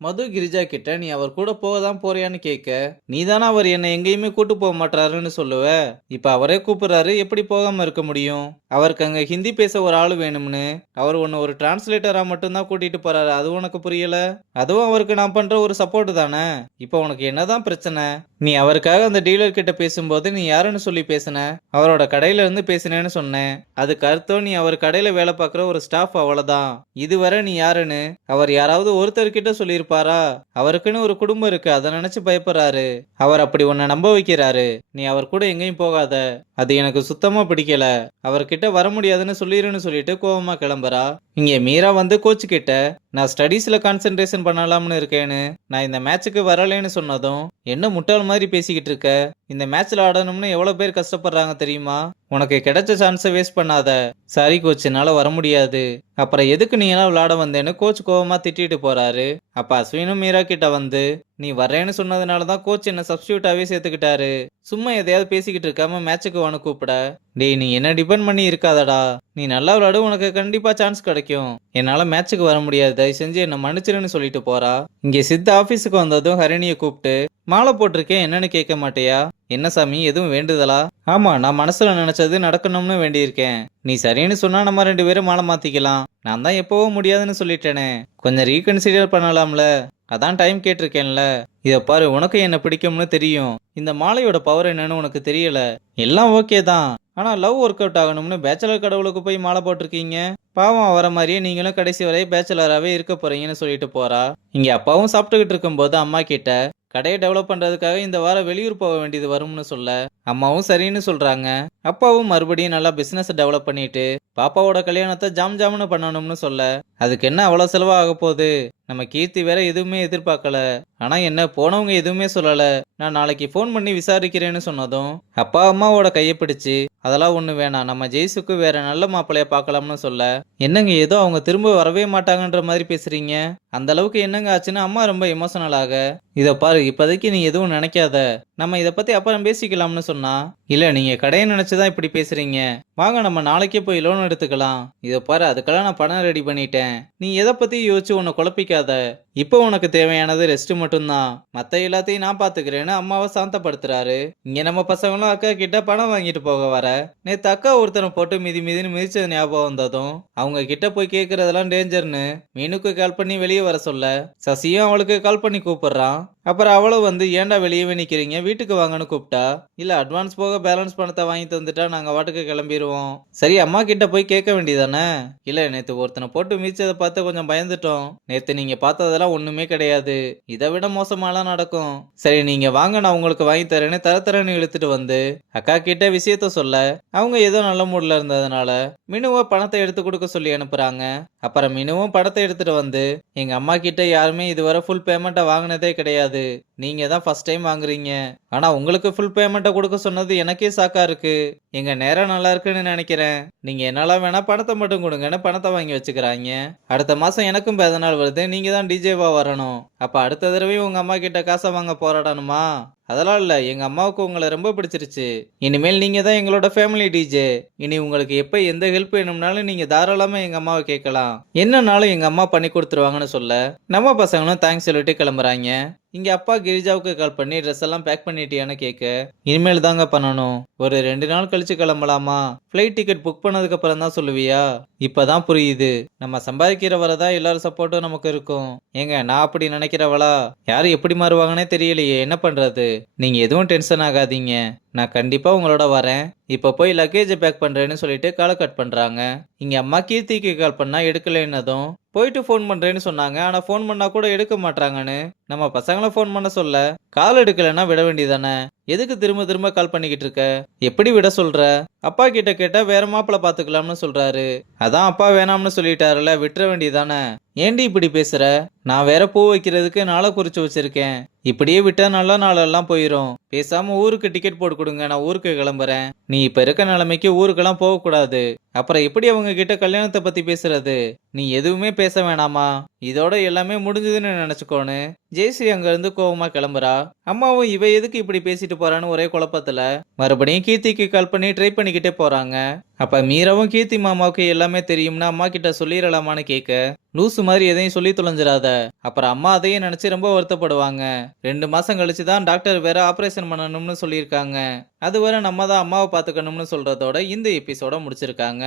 மது கிரிஜா கிட்ட நீ அவர் கூட போக தான் போறியான்னு கேட்க, நீ தானே அவர் என்னை எங்கேயுமே கூட்டு போக மாட்டாருன்னு சொல்லுவ. இப்ப அவரே கூப்பிடுறாரு, எப்படி போகாம இருக்க முடியும்? அவருக்கு அங்க ஹிந்தி பேச ஒரு ஆளு வேணும்னு அவர் உன்னை ஒரு டிரான்ஸ்லேட்டரா மட்டும்தான் கூட்டிட்டு போறாரு. அது உனக்கு புரியல? அதுவும் அவருக்கு நான் பண்ற ஒரு சப்போர்ட் தானே. இப்ப உனக்கு என்னதான் பிரச்சனை? நீ அவருக்காக அந்த டீலர் கிட்ட பேசும்போது நீ யாருன்னு சொல்லி பேசுன? அவரோட கடையில இருந்து பேசினேன்னு சொன்னேன். அதுக்கு அர்த்தம் நீ அவர் கடையில வேலை பார்க்குற ஒரு ஸ்டாஃப், அவ்வளவுதான். இதுவரை நீ யாருன்னு அவர் யாராவது ஒருத்தர்கிட்ட சொல்லியிருப்பாரா? அவருக்குன்னு ஒரு குடும்பம் இருக்கு, அதை நினைச்சு பயப்படுறாரு. அவர் அப்படி உன்னை நம்ப வைக்கிறாரு. நீ அவர் கூட எங்கேயும் போகாத. அது எனக்கு சுத்தமா பிடிக்கல. அவர்கிட்ட வர முடியாதுன்னு சொல்லிருன்னு சொல்லிட்டு கோவமா கிளம்புறா. இங்க மீரா வந்து கோச் கிட்ட நான் ஸ்டடீஸ்ல கான்சென்ட்ரேஷன் பண்ணலாம்னு இருக்கேன்னு நான் இந்த மேட்சுக்கு வரலேன்னு சொன்னதும், என்ன முட்டாள் மாதிரி பேசிக்கிட்டு இருக்க? இந்த மேட்ச்ல ஆடணும்னு எவ்வளவு பேர் கஷ்டப்படுறாங்க தெரியுமா? உனக்கு கிடைச்ச சான்ஸை வேஸ்ட் பண்ணாத. சாரி கோச், என்னால வர முடியாது. அப்புறம் எதுக்கு நீ எல்லாம் விளையாட வந்தேன்னு கோச் கோவமா திட்டிட்டு போறாரு. அப்ப அஸ்வினும் மீரா கிட்ட வந்து, நீ வரேன்னு சொன்னதுனாலதான் கோச் என்ன சப்ஸ்டியூட்டாவே சேர்த்துக்கிட்டாரு. சும்மா எதையாவது பேசிக்கிட்டு இருக்காம மேட்சுக்கு வான்னு கூப்பிட. டேய், நீ என்ன டிபெண்ட் பண்ணி இருக்காதடா. நீ நல்லா விளையாடு, உனக்கு கண்டிப்பா சான்ஸ் கிடைக்கும். என்னால மேட்சுக்கு வர முடியாது, தயவு செஞ்சு என்ன மன்னிச்சிருன்னு சொல்லிட்டு போறா. இங்க சித்த ஆபீஸுக்கு வந்ததும் ஹரிணியை கூப்பிட்டு, மாலை போட்டிருக்கேன் என்னன்னு கேட்க மாட்டியா? என்ன சாமி, எதுவும் வேண்டுதலா? ஆமா, நான் மனசுல நினைச்சது நடக்கணும்னு வேண்டியிருக்கேன். நீ சரின்னு சொன்னா நம்ம 2 பேரும் மாலை மாத்திக்கலாம். நான் தான் எப்பவோ முடியாதுன்னு சொல்லிட்டேனே. கொஞ்சம் ரீகன்சிடர் பண்ணலாம்ல. அதான் டைம் கேட்டிருக்கேன்ல. இத பாரு, உனக்கு என்ன பிடிக்கும்னு தெரியும். இந்த மாலையோட பவர் என்னன்னு உனக்கு தெரியல. எல்லாம் ஓகே தான், ஆனா லவ் ஒர்க் அவுட் ஆகணும்னு பேச்சலர் கடவுளுக்கு போய் மாலை போட்டிருக்கீங்க. பாவம், வர மாதிரியே நீங்களும் கடைசி வரை பேச்சலராகவே இருக்க போறீங்கன்னு சொல்லிட்டு போறா. இங்க அப்பாவும் சாப்பிட்டுக்கிட்டு இருக்கும்போது அம்மா கிட்ட கடையை டெவலப் பண்றதுக்காக இந்த வாரம் வெளியூர் போக வேண்டியது வரும்னு சொல்ல, அம்மாவும் சரின்னு சொல்றாங்க. அப்பாவும் மறுபடியும் நல்லா பிசினஸ் டெவலப் பண்ணிட்டு பாப்பாவோட கல்யாணத்தை ஜாம் ஜாம்னு பண்ணணும்னு சொல்ல, அதுக்கு என்ன அவ்வளவு செலவா ஆக போகுது? நம்ம கீர்த்தி வேற எதுவுமே எதிர்பார்க்கல. ஆனா என்ன, போனவங்க எதுவுமே சொல்லல. நான் நாளைக்கு போன் பண்ணி விசாரிக்கிறேன்னு சொன்னதும் அப்பா அம்மாவோட கையை பிடிச்சு, அதெல்லாம் ஒண்ணு வேணாம், நம்ம ஜெய்ஸுக்கு வேற நல்ல மாப்பிள்ளைய பார்க்கலாம்னு சொல்ல, என்னங்க ஏதோ அவங்க திரும்ப வரவே மாட்டாங்கன்ற மாதிரி பேசுறீங்க. அந்த அளவுக்கு என்னங்க ஆச்சுன்னு அம்மா ரொம்ப எமோஷனல் ஆக, இத பாரு, இப்போதைக்கு நீ எதுவும் நினைக்காத, நம்ம இதை பத்தி அப்புறம் பேசிக்கலாம்னு சொன்னா, இல்ல நீங்க கடையை நினைச்சுதான் இப்படி பேசுறீங்க. வாங்க நம்ம நாளைக்கே போய் லோன் எடுத்துக்கலாம். இதை பாரு, அதுக்கெல்லாம் நான் பணம் ரெடி பண்ணிட்டேன். நீ எதை பத்தி யோசிச்சு உன்னை குழப்பிக்காத. இப்போ உனக்கு தேவையானது ரெஸ்ட் மட்டும்தான். மத்த எல்லாத்தையும் நான் பாத்துக்கிறேன்னு அம்மாவை சாந்தப்படுத்துறாரு. இங்க நம்ம பசங்களும் அக்கா கிட்ட பணம் வாங்கிட்டு போக வர, நேத்து அக்கா ஒருத்தனை போட்டு மிதி மிதின்னு மிதிச்சது ஞாபகம் வந்ததும் அவங்க கிட்ட போய் கேக்குறதெல்லாம் டேஞ்சர்னு மீனுக்கு கால் பண்ணி வெளியே வர சொல்ல, சசியும் அவளுக்கு கால் பண்ணி கூப்பிடுறான். அப்புறம் அவளும் வந்து, ஏன்டா வெளியவே நிக்கிறீங்க, வீட்டுக்கு வாங்கன்னு கூப்பிட்டா. இல்ல, அட்வான்ஸ் போக பேலன்ஸ் பணத்தை வாங்கி தந்துட்டா நாங்க வாட்டுக்கு கிளம்பிடுவோம். சரி, அம்மா கிட்ட போய் கேட்க வேண்டியதானே? இல்ல, நேத்து ஒருத்தனை போட்டு மீச்சதை பார்த்து கொஞ்சம் பயந்துட்டோம். நேத்து நீங்க பார்த்ததெல்லாம் ஒண்ணுமே கிடையாது, இதை விட மோசமாலாம் நடக்கும். சரி நீங்க வாங்க, நான் உங்களுக்கு வாங்கி தரேன்னு தரன்னு இழுத்துட்டு வந்து அக்கா கிட்ட விஷயத்த சொல்ல, அவங்க ஏதோ நல்ல மூட்ல இருந்ததுனால மினுவை பணத்தை எடுத்து கொடுக்க சொல்லி அனுப்புறாங்க. அப்புறம் மினுவும் பணத்தை எடுத்துட்டு வந்து, எங்க அம்மா கிட்ட யாருமே இதுவரை ஃபுல் பேமெண்ட்டை வாங்கினதே கிடையாது, நீங்க தான் ஃபர்ஸ்ட் டைம் வாங்குறீங்க. ஆனா உங்களுக்கு ஃபுல் பேமெண்ட்டை கொடுக்க சொன்னது எனக்கே சாக்கா இருக்கு. எங்க நேரம் நல்லா இருக்குன்னு நினைக்கிறேன். நீங்க என்னால வேணா பணத்தை மட்டும் கொடுங்கன்னு பணத்தை வாங்கி வச்சுக்கிறாங்க. அடுத்த மாசம் எனக்கும் பிறந்த நாள் வருது, நீங்க தான் டிஜேவா வரணும். அப்ப அடுத்த தடவை உங்க அம்மா கிட்ட காசை வாங்க போராடணுமா? அதெல்லாம் இல்ல, எங்க அம்மாவுக்கு உங்களை ரொம்ப பிடிச்சிருச்சு. இனிமேல் நீங்க தான் எங்களோட ஃபேமிலி டிஜே. இனி உங்களுக்கு எப்ப எந்த ஹெல்ப் வேணும்னாலும் நீங்க தாராளமா எங்க அம்மாவை கேட்கலாம். என்னன்னாலும் எங்க அம்மா பண்ணி கொடுத்துருவாங்கன்னு சொல்ல, நம்ம பசங்களும் தேங்க்ஸ் சொல்லிட்டு கிளம்புறாங்க. இங்க அப்பா கிரிஜாவுக்கு கால் பண்ணி ட்ரெஸ் எல்லாம் பேக் பண்ணிட்டியான்னு கேட்க, இனிமேல் தாங்க பண்ணணும், ஒரு 2 நாள் கழிச்சு கிளம்பலாமா? ஃபிளைட் டிக்கெட் புக் பண்ணதுக்கு அப்புறம் தான் சொல்லுவியா? இப்பதான் புரியுது, நம்ம சம்பாதிக்கிற வரதான் எல்லாரும் சப்போர்ட்டும் நமக்கு இருக்கும். ஏங்க, நான் அப்படி நினைக்கிறவளா? யாரு எப்படி மாறுவாங்கன்னே தெரியலையே, என்ன பண்றது? நீங்க எதுவும் டென்ஷன் ஆகாதீங்க, நான் கண்டிப்பா உங்களோட வரேன். இப்ப போய் லக்கேஜ் பேக் பண்றேன்னு சொல்லிட்டு காலை கட் பண்றாங்க. இங்க அம்மா கீர்த்திக்கு கால் பண்ணா எடுக்கலன்னதும் போயிட்டு ஃபோன் பண்றேன்னு சொன்னாங்க. ஆனா ஃபோன் பண்ணா கூட எடுக்க மாட்டாங்கன்னு நம்ம பசங்களை ஃபோன் பண்ண சொல்ல, கால் எடுக்கலன்னா விட வேண்டியதானே, எதுக்கு திரும்ப திரும்ப கால் பண்ணிக்கிட்டு இருக்க? எப்படி விட சொல்ற? அப்பா கிட்ட கேட்டா வேற மாப்பிள்ள பாத்துக்கலாம்னு சொல்றாரு. அதான் அப்பா வேணாம்னு சொல்லிட்டாருல, விட்டுற வேண்டியதானே. ஏண்டி இப்படி பேசுற? நான் வேற பூ வைக்கிறதுக்கு நாளை குறிச்சு வச்சிருக்கேன். இப்படியே விட்டா நல்ல நாளெல்லாம் போயிரும். பேசாம ஊருக்கு டிக்கெட் போட்டு கொடுங்க, நான் ஊருக்கு கிளம்புறேன். நீ இப்ப இருக்க நிலைமைக்கு ஊருக்கெல்லாம் போக கூடாது. அப்புறம் எப்படி அவங்க கிட்ட கல்யாணத்தை பத்தி பேசுறது? நீ எதுவுமே பேச வேணாமா? இதோட எல்லாமே முடிஞ்சதுன்னு நினைச்சுக்கோன்னு ஜெயஸ்ரீ அங்க இருந்து கோவமா கிளம்புறா. அம்மாவும் இவ எதுக்கு இப்படி பேசிட்டு போறான்னு ஒரே குழப்பத்துல மறுபடியும் கீர்த்திக்கு கால் பண்ணி ட்ரை பண்ணிக்கிட்டே போறாங்க. அப்ப மீராவும் கீர்த்தி மாமாவுக்கு எல்லாமே தெரியும்னு அம்மா கிட்ட சொல்லிடலாமான்னு கேட்க, லூசு மாதிரி எதையும் சொல்லி தொலைஞ்சிடாத, அப்புறம் அம்மா அதையும் நினைச்சு ரொம்ப வருத்தப்படுவாங்க. 2 மாசம் கழிச்சு தான் டாக்டர் வேற ஆபரேஷன் பண்ணணும்னு சொல்லியிருக்காங்க. அதுவரை நம்ம தான் அம்மாவை பாத்துக்கணும்னு சொல்றதோட இந்த எபிசோட முடிச்சிருக்காங்க.